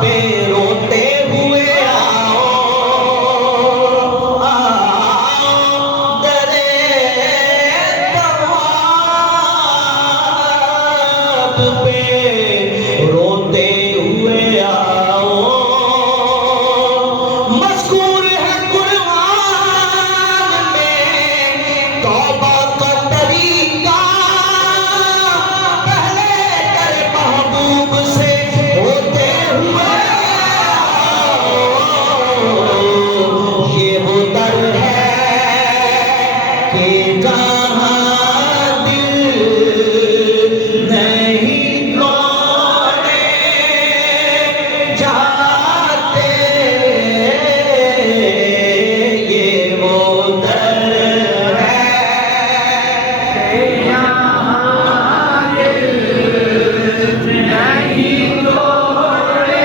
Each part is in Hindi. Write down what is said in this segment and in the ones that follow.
पे रोते हुए आओ, आओ कि जहाँ दिल नहीं तोड़े जाते, ये वो दर है यहाँ दिल नहीं तोड़े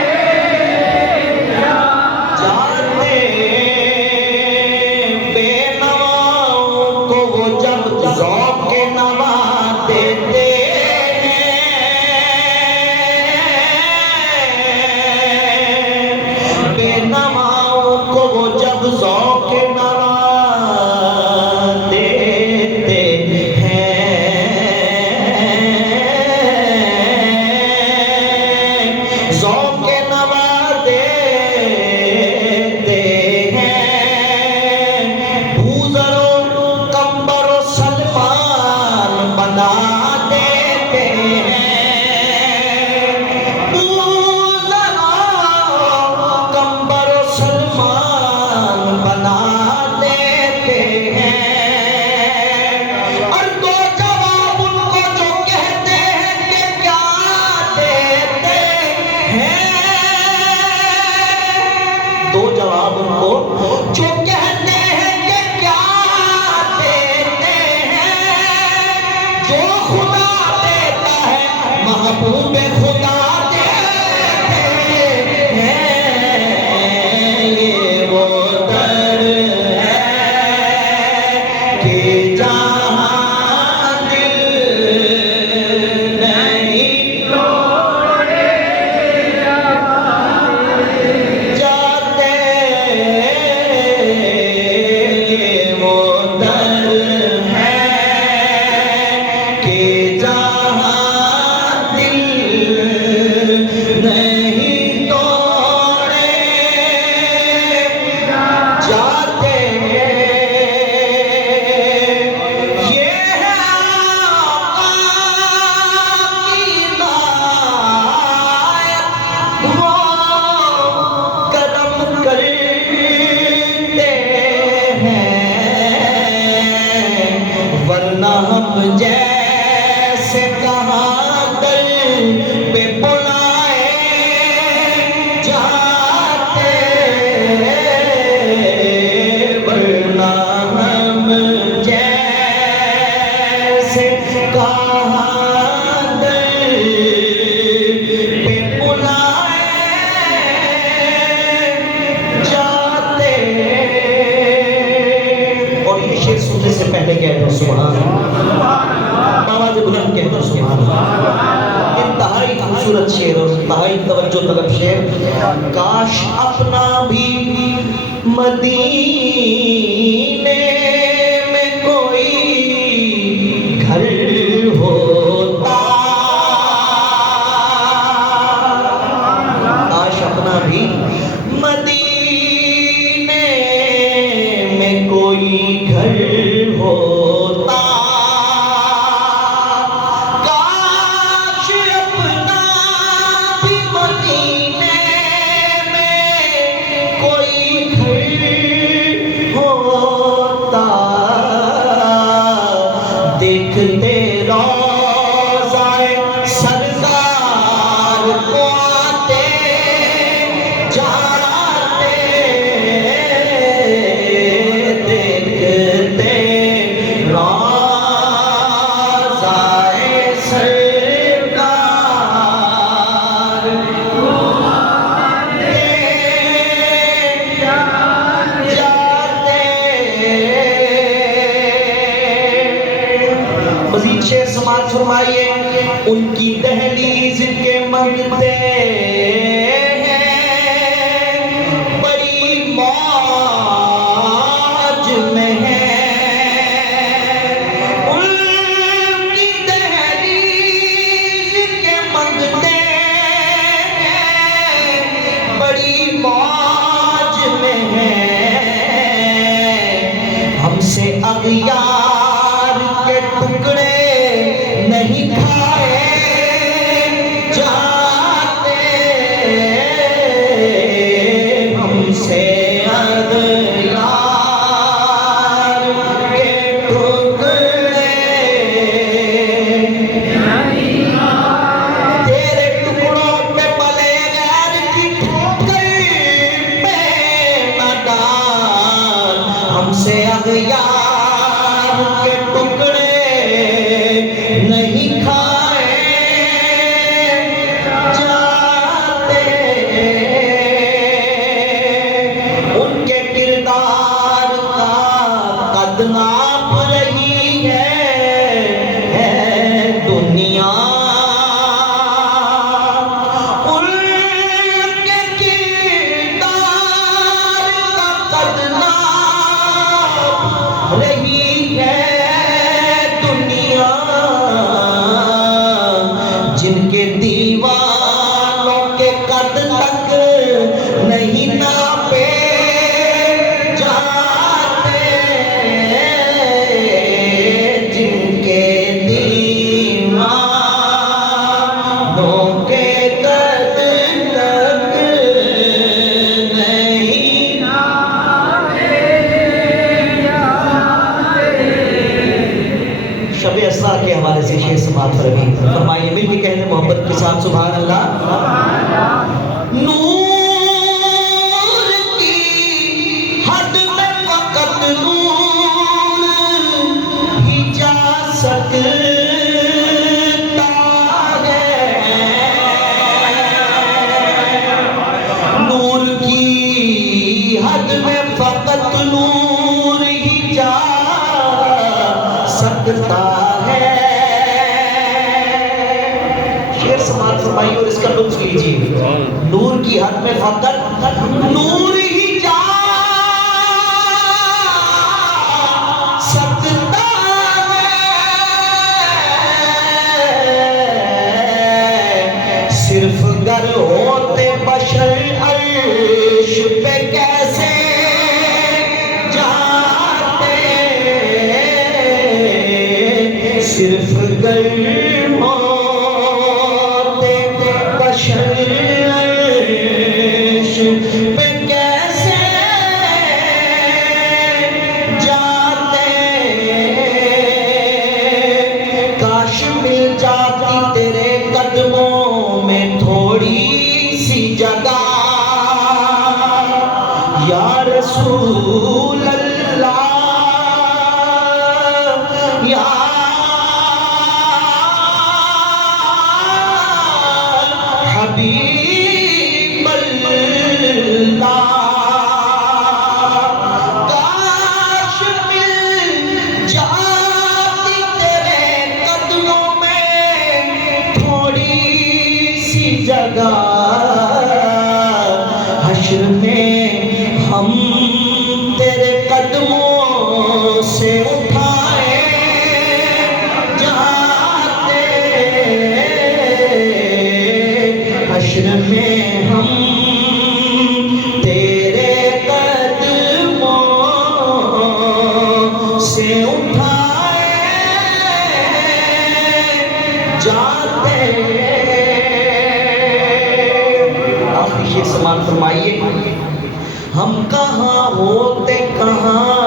जाते। बेनवाओं को वो जब ज़ौक़ नवा देते हैं, बेनवाओं को वो जब ज़ौक़ नवा देते हैं, ज़ौक़ नवा देते हैं, बूज़रो कंबरो सलमान बना देते हैं, बूज़रो कंबरो सलमान बना देते हैं। और दो जवाब उनको जो कहते हैं कि क्या देते हैं, दो जवाब उनको जो कहते हैं कि क्या देते हैं, जो खुदा देता है महबूब खुदा देते हैं, ये वो दर है कि जहाँ दिल नहीं तोड़े जाते, ये वो दर है कि जहाँ दिल नहीं तोड़े जाते। ये है आका की नायत, वो कदम करते हैं, वरना हम जैसे कहाँ दर पे बुलाए जाते, वरना हम जैसे कहाँ दर पे बुलाए जाते। और ये शेर सुनने से पहले कह दो सुभान अल्लाह, आवाज़ बुलंद कह दो सुभान अल्लाह। इंतहाई खूबसूरत शेर और इंतहाई तवज्जो तलब शेर। काश अपना भी मदीने में कोई घर होता, काश अपना भी मदीने में कोई घर होता, काश अपना भी मदीने में कोई घर होता, देखते रोज़ाए सरकार को आते जाते, देखते रोज़ाए सरकार को आते जाते। मज़ीद शेर समाज फरमाइए, उनकी दहलीज के मंगते हैं, बड़ी मौज में है, उनकी दहलीज के मंगते हैं, बड़ी मौज में है, हमसे अगियार के टुकड़े नहीं खाए जाते, हमसे अगियार के टुकड़े यार के टुकड़े नहीं खाए जाते, उनके किरदार का कद नाप रही है दुनिया। उनके किरदार का कद नाप रही है दुनिया, जिनके दीवानों के कद तक नहीं नापे जाते, जिनके दीवानों के कद तक नहीं नापे जाते। शब-ए असरा के हवाले से शेर समाप्त फरमाइए। फरमाइए मिल के कहने मोहब्बत के साथ सुभान अल्लाह। नूर की हद में फकत नूर ही जा सकता है, नूर की हद में फकत नूर ही जा सकता है। शेर समाप्त फरमाइए और इसका लुत्फ लीजिए। नूर की हद में फकत नूर ही जा सकता है, सिर्फ गर होते बशर अर्श पे कैसे जाते, सिर्फ गर होते बशर अर्श पे कैसे जाते, काश मिल जाती तेरे कदमों में थोड़ी सी जगह, या रसूल अल्लाह, या हबीब अल्लाह। काश मिल जाती तेरे कदमों में थोड़ी सी जगह, हश्र में हम तेरे कदमों से उठाए जाते, हश्र में हम तेरे कदमों से उठाए जाते। आखिरी शेर समाप्त फरमाइए। हम कहाँ होते कहाँ